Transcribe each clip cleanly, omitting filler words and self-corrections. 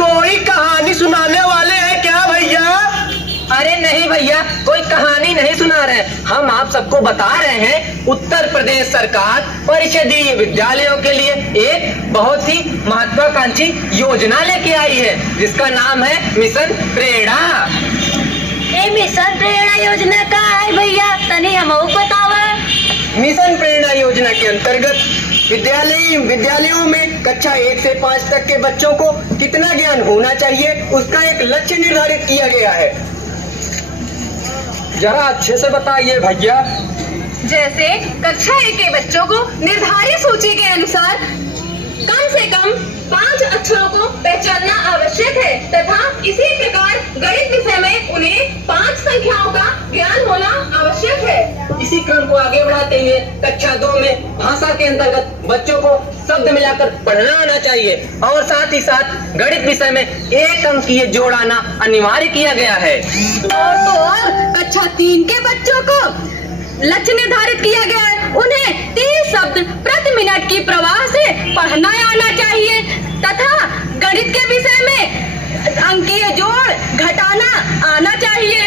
कोई कहानी सुनाने वाले हैं क्या भैया? अरे नहीं भैया, कोई कहानी नहीं सुना रहे, हम आप सबको बता रहे हैं उत्तर प्रदेश सरकार परिषदीय विद्यालयों के लिए एक बहुत ही महत्वाकांक्षी योजना लेके आई है, जिसका नाम है मिशन प्रेरणा। ये मिशन प्रेरणा योजना का है भैया, तनी हमको बतावा। मिशन प्रेरणा योजना के अंतर्गत विद्यालयों में कक्षा 1 से 5 तक के बच्चों को कितना ज्ञान होना चाहिए, उसका एक लक्ष्य निर्धारित किया गया है। जरा अच्छे से बताइए भैया। जैसे कक्षा 1 के बच्चों को निर्धारित सूची के अनुसार कम से कम 5 अक्षरों को पहचानना आवश्यक है तथा इसी प्रकार गणित विषय में उन्हें 5 संख्याओं का ज्ञान होना आवश्यक है। इसी क्रम को आगे बढ़ाते हुए कक्षा 2 में भाषा के अंतर्गत बच्चों को शब्द मिलाकर पढ़ना आना चाहिए और साथ ही साथ गणित विषय में 1 अंकीय जोड़ आना अनिवार्य किया गया है। और कक्षा 3 के बच्चों को लक्ष्य निर्धारित किया गया है, उन्हें 30 शब्द प्रति मिनट की प्रवाह से पढ़ना आना चाहिए तथा गणित के विषय में अंकीय जोड़ घटाना आना चाहिए।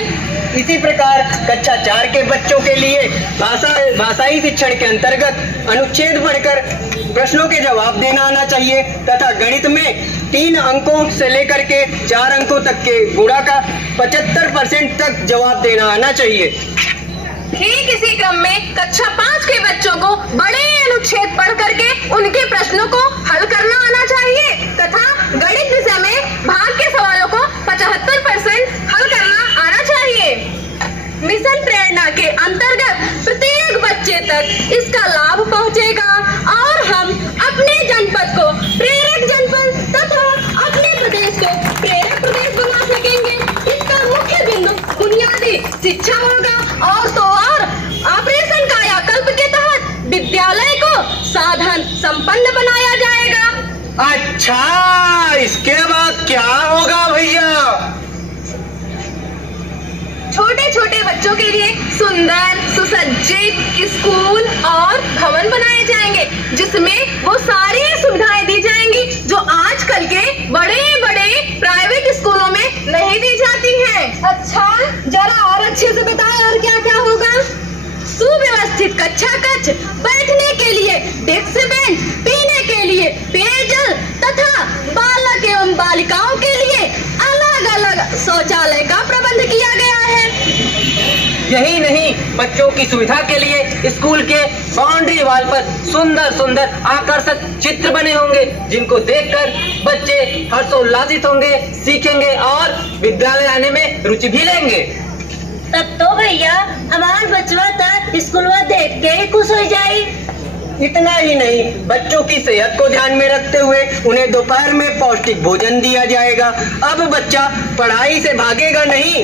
इसी प्रकार कक्षा 4 के बच्चों के लिए भाषाई शिक्षण के अंतर्गत अनुच्छेद पढ़कर प्रश्नों के जवाब देना आना चाहिए तथा गणित में 3 अंकों से लेकर के 4 अंकों तक के गुणा का 75% तक जवाब देना आना चाहिए। ठीक इसी क्रम में कक्षा 5 के बच्चों को बड़े अनुच्छेद पढ़ करके उनके प्रश्नों को हल करना आना चाहिए तथा गणित विषय में भाग के सवालों को 75% हल करना आना चाहिए। मिशन प्रेरणा के अंतर्गत प्रत्येक बच्चे तक इसका लाभ पहुंचेगा और हम अपने जनपद को प्रेरक जनपद तथा अपने प्रदेश को प्रेरक प्रदेश बना सकेंगे। इसका मुख्य बिंदु बुनियादी शिक्षा होगा और तो और ऑपरेशन कायाकल्प के तहत विद्यालय को साधन संपन्न बनाया जाएगा। अच्छा, इसके बाद क्या होगा भैया? छोटे छोटे बच्चों के लिए सुंदर सुसज्जित स्कूल और भवन बनाए जाएंगे जिसमें वो सारी सुविधाएं दी जाएंगी जो आजकल के बड़े बड़े प्राइवेट स्कूलों में नहीं दी जाती हैं। अच्छा, जरा और अच्छे से बताएं और क्या क्या होगा। सुव्यवस्थित कक्षा कक्ष, बैठने के लिए डेस्क बेंच, पीने के लिए पेयजल तथा बालक एवं बालिकाओं के लिए अलग अलग शौचालय का प्रबंध किया गया है। यही नहीं, बच्चों की सुविधा के लिए स्कूल के बाउंड्री वॉल पर सुंदर सुंदर आकर्षक चित्र बने होंगे जिनको देखकर बच्चे हर्षोल्लासित होंगे, सीखेंगे और विद्यालय आने में रुचि भी लेंगे। तब तो भैया हमारे बचवा तक स्कूल देख के ही खुश हो जाये। इतना ही नहीं, बच्चों की सेहत को ध्यान में रखते हुए उन्हें दोपहर में पौष्टिक भोजन दिया जाएगा। अब बच्चा पढ़ाई से भागेगा नहीं।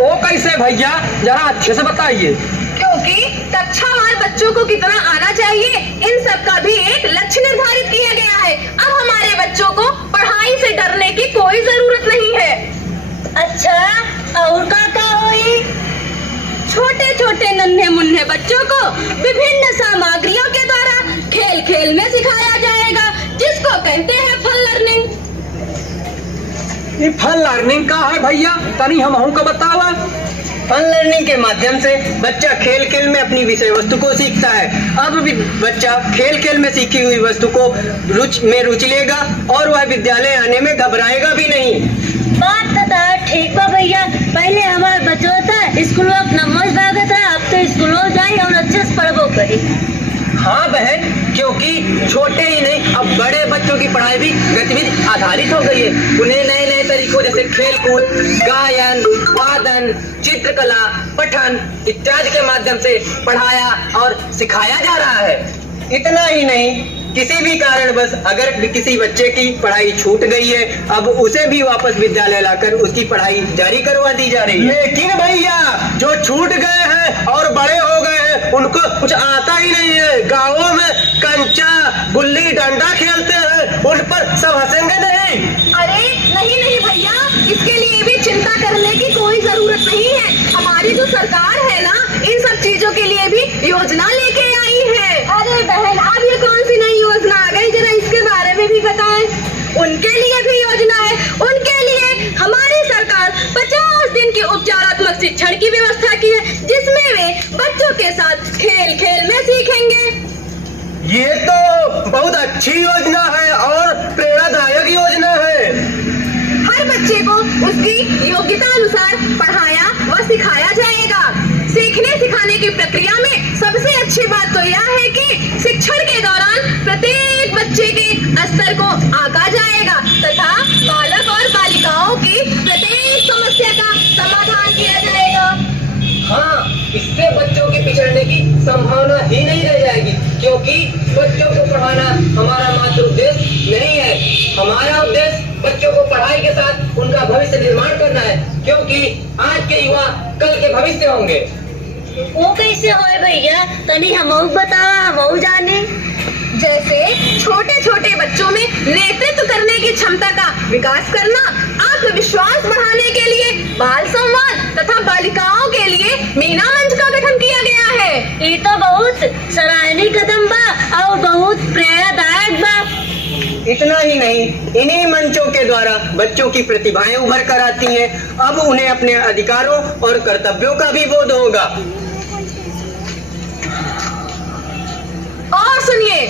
ओ कैसे भैया, जरा अच्छे से बताइए। क्योंकि कक्षावार बच्चों को कितना आना चाहिए, इन सब का भी एक लक्ष्य निर्धारित किया गया है। अब हमारे बच्चों को पढ़ाई से डरने की कोई जरूरत नहीं है। अच्छा, और क्या होई? छोटे छोटे नन्हे मुन्ने बच्चों को विभिन्न सामग्रियों के द्वारा खेल खेल में सिखाया जाएगा जिसको कहते हैं फन लर्निंग। ये फन लर्निंग का है भैया, तनी हमहू को बतावा। फन लर्निंग के माध्यम से बच्चा खेल खेल में अपनी विषय वस्तु को सीखता है। अब भी बच्चा खेल खेल में सीखी हुई वस्तु को रुचि लेगा और वह विद्यालय आने में घबराएगा भी नहीं। बात तो ठीक बा भैया, पहले हमारे बच्चों था स्कूल में अपना मस्त भागा था, अब तो स्कूल जाए और अच्छे से पढ़बो करी। हाँ बहन, क्योंकि छोटे ही नहीं अब बड़े बच्चों की पढ़ाई भी गतिविधि आधारित हो गई है। उन्हें नए नए तरीकों जैसे खेलकूद, गायन, वादन, चित्रकला, पठन इत्यादि के माध्यम से पढ़ाया और सिखाया जा रहा है। इतना ही नहीं, किसी भी कारणवश अगर किसी बच्चे की पढ़ाई छूट गई है, अब उसे भी वापस विद्यालय लाकर उसकी पढ़ाई जारी करवा दी जा रही है। लेकिन भैया, जो छूट गए हैं और बड़े हो गए हैं उनको कुछ आता ही नहीं है। गाँवों में कंचा गुल्ली डंडा खेलते हैं, उन पर सब हंसेंगे नहीं। अरे नहीं नहीं भैया, इसके लिए भी चिंता करने की कोई जरूरत नहीं है। हमारी जो सरकार है ना, इन सब चीजों के लिए भी योजना लेके आई है। अरे बहन, अब ये कौन सी नई योजना आ गई, जरा इसके बारे में भी बताएं। उनके लिए भी योजना है। उनके लिए हमारी सरकार 50 दिन की उपचारात्मक शिक्षण की व्यवस्था की है, जिसमें वे बच्चों के साथ खेल खेल में सीखेंगे। ये तो बहुत अच्छी योजना है और प्रेरणादायक योजना है। हर बच्चे को उसकी योग्यता अनुसार पढ़ाया व सिखाया जाएगा। सीखने सिखाने की प्रक्रिया में सबसे अच्छी बात तो यह है कि शिक्षण के दौरान प्रत्येक बच्चे के स्तर को आंका जाएगा तथा बालक और बालिकाओं की प्रत्येक समस्या का समाधान किया जाएगा। हाँ, इससे बच्चों के पिछड़ने की संभावना ही नहीं रह जाएगी, क्योंकि बच्चों को पढ़ाना हमारा मात्र उद्देश्य नहीं है। हमारा उद्देश्य बच्चों को पढ़ाई के साथ उनका भविष्य निर्माण करना है, क्योंकि आज के युवा कल के भविष्य होंगे। वो कैसे होए भैया, तनी हमहू बतावा, हमहू जाने। जैसे छोटे छोटे बच्चों में नेतृत्व करने की क्षमता का विकास करना, आत्मविश्वास बढ़ाने के लिए बाल संवाद तथा बालिकाओं के लिए मीना मंच का गठन किया गया है। ये तो बहुत सराहनीय कदम बा और बहुत प्रेरणादायक बा। इतना ही नहीं, इन्हीं मंचों के द्वारा बच्चों की प्रतिभाएं उभर कर आती हैं। अब उन्हें अपने अधिकारों और कर्तव्यों का भी बोध होगा। और सुनिए,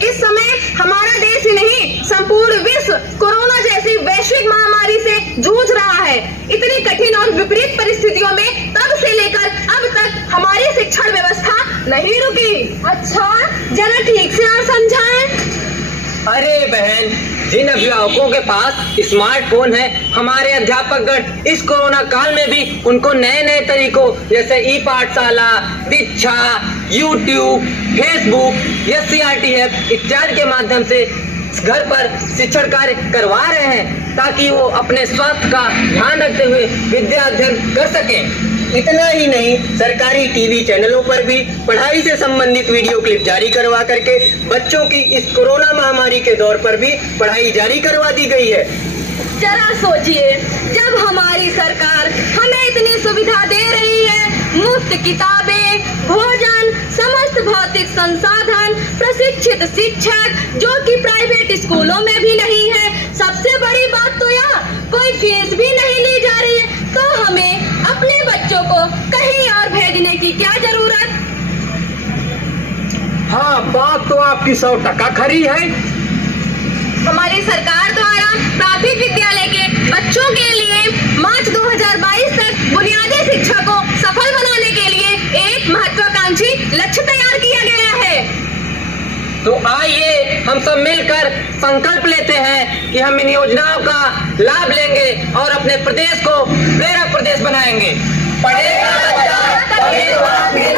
इस समय हमारा देश ही नहीं संपूर्ण विश्व कोरोना जैसी वैश्विक महामारी से जूझ रहा है। इतनी कठिन और विपरीत परिस्थितियों में तब से लेकर अब तक हमारी शिक्षण व्यवस्था नहीं रुकी। अच्छा, जरा ठीक से और समझाएं। अरे बहन, जिन अभिभावकों के पास स्मार्टफोन है, हमारे अध्यापकगण इस कोरोना काल में भी उनको नए नए तरीकों जैसे ई पाठशाला, दीक्षा, यूट्यूब, फेसबुक, SCRT ऐप इत्यादि के माध्यम से घर पर शिक्षण कार्य करवा रहे हैं, ताकि वो अपने स्वास्थ्य का ध्यान रखते हुए विद्या अध्ययन कर सकें। इतना ही नहीं, सरकारी टीवी चैनलों पर भी पढ़ाई से संबंधित वीडियो क्लिप जारी करवा करके बच्चों की इस कोरोना महामारी के दौर पर भी पढ़ाई जारी करवा दी गई है। जरा सोचिए, जब हमारी सरकार हमें इतनी सुविधा दे रही है, मुफ्त किताबें, भोजन, समस्त भौतिक संसाधन, प्रशिक्षित शिक्षक जो कि प्राइवेट स्कूलों में भी नहीं है, सबसे बड़ी बात तो यह कोई फीस भी नहीं ली जा रही है, तो हमें अपने बच्चों को कहीं और भेजने की क्या जरूरत। हाँ, बात तो आपकी 100% खरी है। हमारी सरकार द्वारा प्राथमिक विद्यालय के बच्चों के लिए मार्च 2022 तक बुनियादी शिक्षा को सफल बनाने के लिए एक महत्वाकांक्षी लक्ष्य तैयार किया गया है। तो आइए हम सब मिलकर संकल्प लेते हैं कि हम इन योजनाओं का लाभ लेंगे और अपने प्रदेश को प्रेरक प्रदेश बनाएंगे। पढ़ेगा बच्चा तभी तो आगे